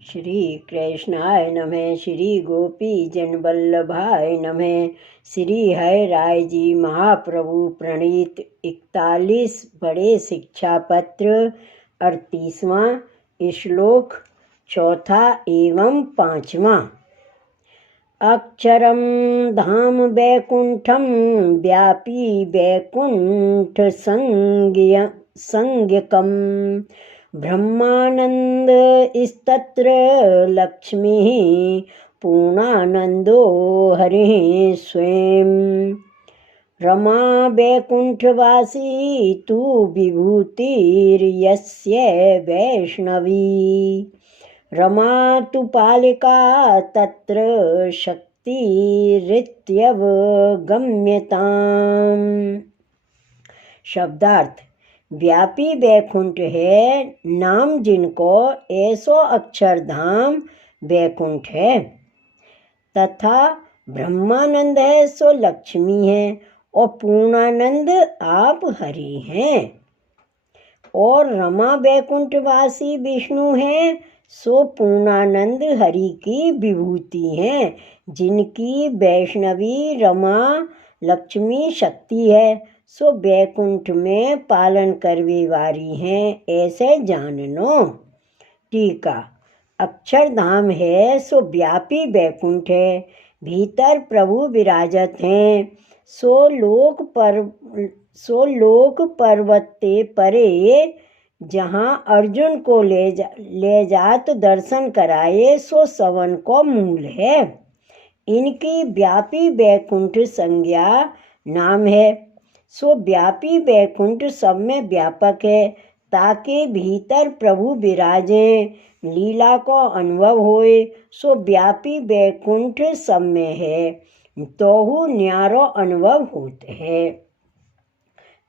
श्री कृष्णाय नमः। श्री गोपी जन वल्लभाय नमः। श्री हरि राय जी महाप्रभु प्रणीत 41 बड़े शिक्षा पत्र 38वां श्लोक चौथा एवं पांचवा। अक्षरं धाम वैकुंठम व्यापी वैकुंठ संज्ञकम् ब्रह्मानंद इस्तत्र लक्ष्मी पूर्णानंदो हरिः स्वयं। रमा वैकुंठवासी तु विभूतिर्यस्य वैष्णवी। रमा तु पालिका तत्र शक्तिरित्यवगम्यताम्। शब्दार्थ। व्यापी वैकुंठ है नाम जिनको ऐसो अक्षरधाम वैकुंठ है, तथा ब्रह्मानंद है सो लक्ष्मी है, और पूर्णानंद आप हरि हैं। और रमा वैकुंठवासी विष्णु है सो पूर्णानंद हरि की विभूति हैं, जिनकी वैष्णवी रमा लक्ष्मी शक्ति है, सो वैकुंठ में पालन करवे वारी हैं, ऐसे जाननो। टीका। अक्षरधाम है सो व्यापी वैकुंठ है, भीतर प्रभु विराजत हैं, सो लोक पर्वते परे जहाँ अर्जुन को ले जात दर्शन कराए, सो सवन को मूल है। इनकी व्यापी वैकुंठ संज्ञा नाम है, सो व्यापी वैकुंठ सब में व्यापक है, ताकि भीतर प्रभु विराजें, लीला को अनुभव होए, सो व्यापी वैकुंठ सब में है, तोहु न्यारो अनुभव होते हैं।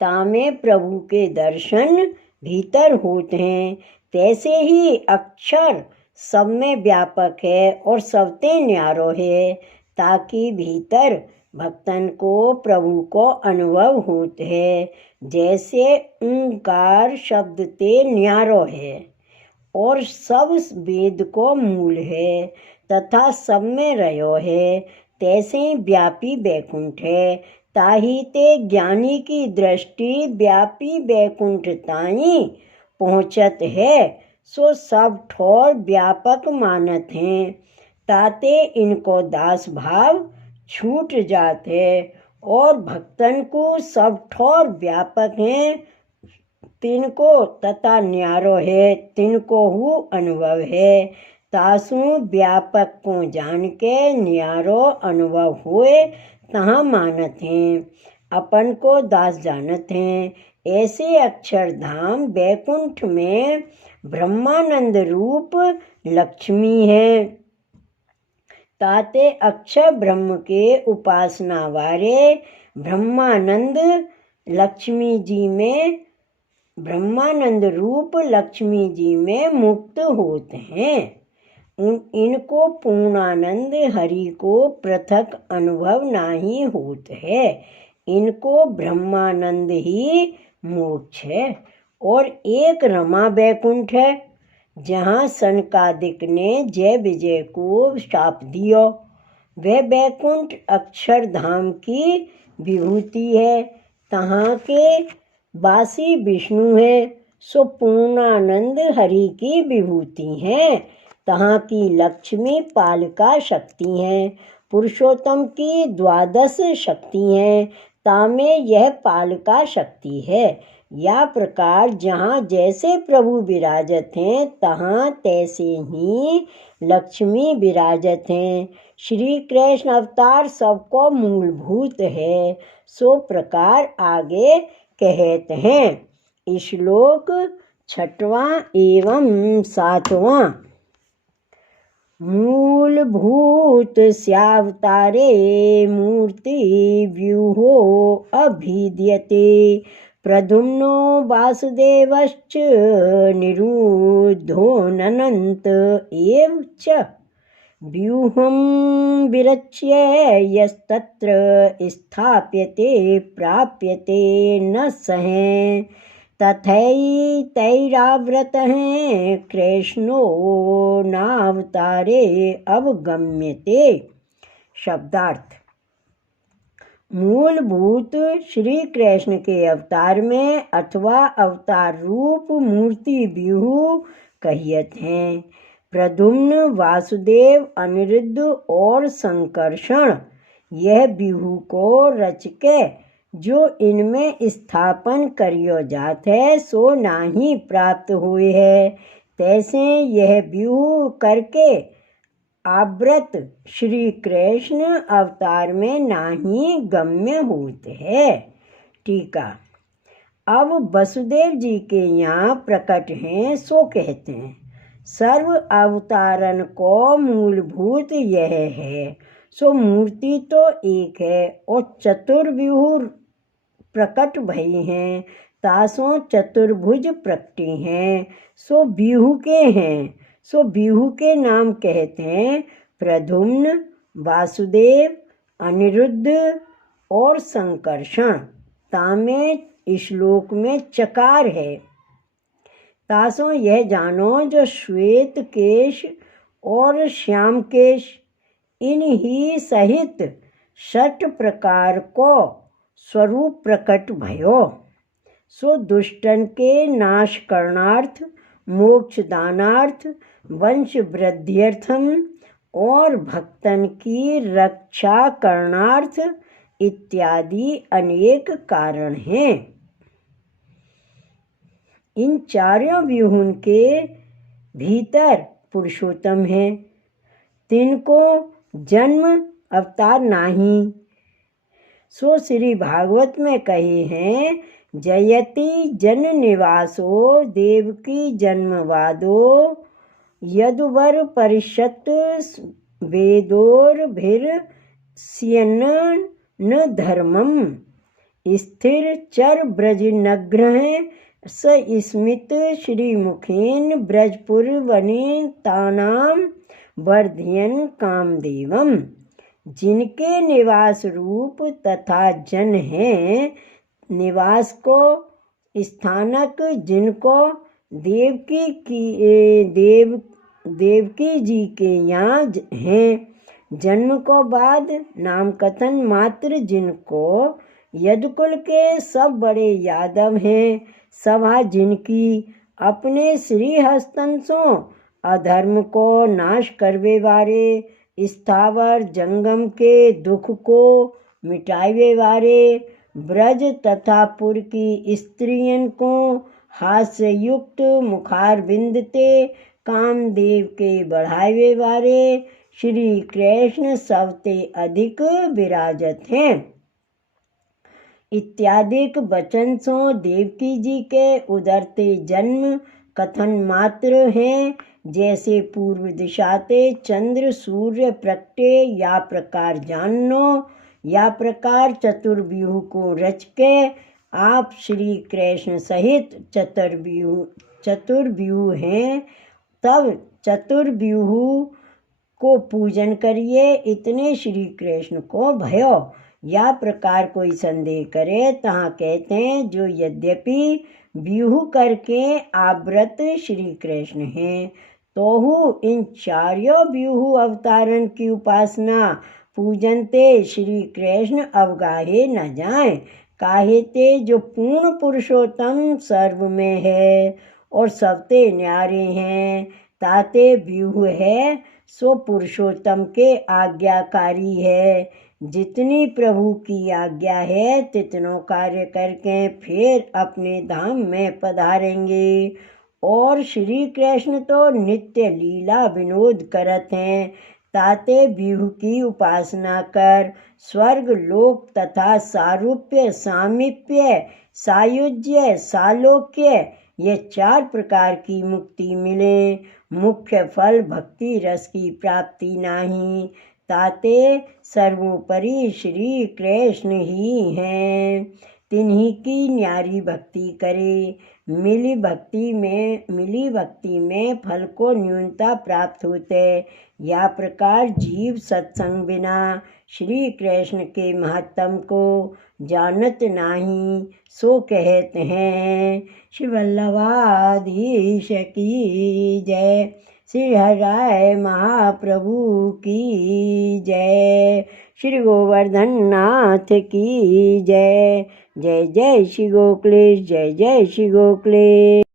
तामे प्रभु के दर्शन भीतर होते हैं, तैसे ही अक्षर सब में व्यापक है और सबते न्यारो है, ताकि भीतर भक्तन को प्रभु को अनुभव होते है। जैसे ओंकार शब्द ते न्यारो है और सब वेद को मूल है, तथा सब में रहो है, तैसे व्यापी वैकुंठ है। ताही ते ज्ञानी की दृष्टि व्यापी वैकुंठ ताई पहुँचत है, सो सब ठोर व्यापक मानत हैं, ताते इनको दास भाव छूट जाते, और भक्तन को सब ठोर व्यापक हैं, तिनको तथा न्यारो है, तिनको हु अनुभव है। तासु व्यापक को जान के न्यारो अनुभव हुए, तहाँ मानत हैं, अपन को दास जानत हैं। ऐसे अक्षरधाम वैकुंठ में ब्रह्मानंद रूप लक्ष्मी है, ताते अक्षर ब्रह्म के उपासना वाले ब्रह्मानंद रूप लक्ष्मी जी में मुक्त होते हैं। इनको पूर्णानंद हरि को पृथक अनुभव नहीं होते है, इनको ब्रह्मानंद ही मोक्ष है। और एक रमा वैकुंठ है, जहाँ सनकादिक ने जय विजय को शाप दियो, वह वैकुंठ अक्षरधाम की विभूति है, तहाँ के वासी विष्णु है, सो पूर्णानंद हरि की विभूति है। तहाँ की लक्ष्मी पालिका शक्ति हैं, पुरुषोत्तम की 12 शक्ति हैं, तामे यह पालिका शक्ति है। या प्रकार जहाँ जैसे प्रभु विराजत हैं, तहाँ तैसे ही लक्ष्मी विराजत हैं। श्री कृष्ण अवतार सबको मूलभूत है, सो प्रकार आगे कहते हैं। श्लोक 6वां एवं 7वां। मूलभूत स्यावतारे मूर्ति व्यूहो अभिधीयते, प्रद्युम्नो वासुदेवश्च निरुद्धोऽनन्त एव च। व्यूहं विरच्य यस्तत्र स्थाप्यते प्राप्यते न सहे, तथैतैराव्रत हैं कृष्णो नावतारे अवगम्यते। शब्दार्थ। मूलभूत श्री कृष्ण के अवतार में अथवा अवतार रूप मूर्ति बिहू कहियत हैं। प्रद्युम्न, वासुदेव, अनिरुद्ध और संकर्षण यह बिहू को रच के जो इनमें स्थापन करियो जात है सो नाही प्राप्त हुए है। तैसे यह बिहू करके आव्रत श्री कृष्ण अवतार में नाही गम्य होते है। टीका। अब वसुदेव जी के यहाँ प्रकट हैं सो कहते हैं। सर्व अवतारण को मूलभूत यह है सो मूर्ति तो एक है और चतुर्व्यूह प्रकट भई हैं तासों चतुर्भुज प्रकटी हैं सो बिहू के हैं। सो बिहू के नाम कहते हैं प्रद्युम्न, वासुदेव, अनिरुद्ध और संकर्षण। तामें श्लोक में चकार है। तासों यह जानो जो श्वेत केश और श्याम केश इन ही सहित 6 प्रकार को स्वरूप प्रकट भयो। सो दुष्टन के नाश करणार्थ, मोक्ष दानार्थ, वंश वृद्ध्यर्थम और भक्तन की रक्षा करणार्थ इत्यादि अनेक कारण हैं। इन चारों व्यूहों के भीतर पुरुषोत्तम है, तिनको जन्म अवतार नाही। सो श्री भागवत में कहे हैं जयति जन निवासो देवकी जन्मवादो यदुवर परिषत् वेदोर्भिर स्यन न धर्मम स्थिर चर ब्रज नग्रह स स्मित श्रीमुखेन ब्रजपुर वने तानाम वर्धयन कामदेवम। जिनके निवास रूप तथा जन हैं, निवास को स्थानक जिनको देवकी जी के यहाँ हैं, जन्म को बाद नाम कथन मात्र जिनको यदुकुल के सब बड़े यादव हैं, सभा जिनकी अपने श्री हस्तन सो अधर्म को नाश करवे वारे, स्थावर जंगम के दुख को मिटावे वारे, ब्रज तथा पुर की स्त्रियन को हास्य युक्त मुखार बिंदते कामदेव के बढ़ावे वारे श्री कृष्ण सबते अधिक विराजत हैं। इत्यादिक वचन सो देवकी जी के उदरते जन्म कथन मात्र हैं। जैसे पूर्व दिशाते चंद्र सूर्य प्रगटे या प्रकार जाननो, या प्रकार चतुर्व्यूह को रच के आप श्री कृष्ण सहित चतुर्व्यूह हैं, तब चतुर्व्यूह को पूजन करिए। इतने श्री कृष्ण को भयो। या प्रकार कोई संदेह करे तहाँ कहते हैं जो यद्यपि व्यूह करके आवृत श्री कृष्ण हैं, तोहु इन चारों व्यूह अवतारण की उपासना पूजन ते श्री कृष्ण अवगाहे न जाए। काहे ते जो पूर्ण पुरुषोत्तम सर्व में है और सबते न्यारे हैं, ताते व्यूह है सो पुरुषोत्तम के आज्ञाकारी है। जितनी प्रभु की आज्ञा है तितनों कार्य करके फिर अपने धाम में पधारेंगे। और श्री कृष्ण तो नित्य लीला विनोद करत हैं, ताते व्यूह की उपासना कर स्वर्ग लोक तथा सारूप्य सामीप्य सायुज्य सालोक्य ये 4 प्रकार की मुक्ति मिले। मुख्य फल भक्ति रस की प्राप्ति नाही, ताते सर्वोपरि श्री कृष्ण ही हैं। तिन्हीं की न्यारी भक्ति करे। मिली भक्ति में फल को न्यूनता प्राप्त होते। या प्रकार जीव सत्संग बिना श्री कृष्ण के महत्तम को जानत नाही, सो कहते हैं। श्री वल्लभाधीश की जय। श्री हराय महाप्रभु की जय। श्री गोवर्धन नाथ की जय। जय जय श्री गोकुलेश, जय जय श्री गोकुलेश।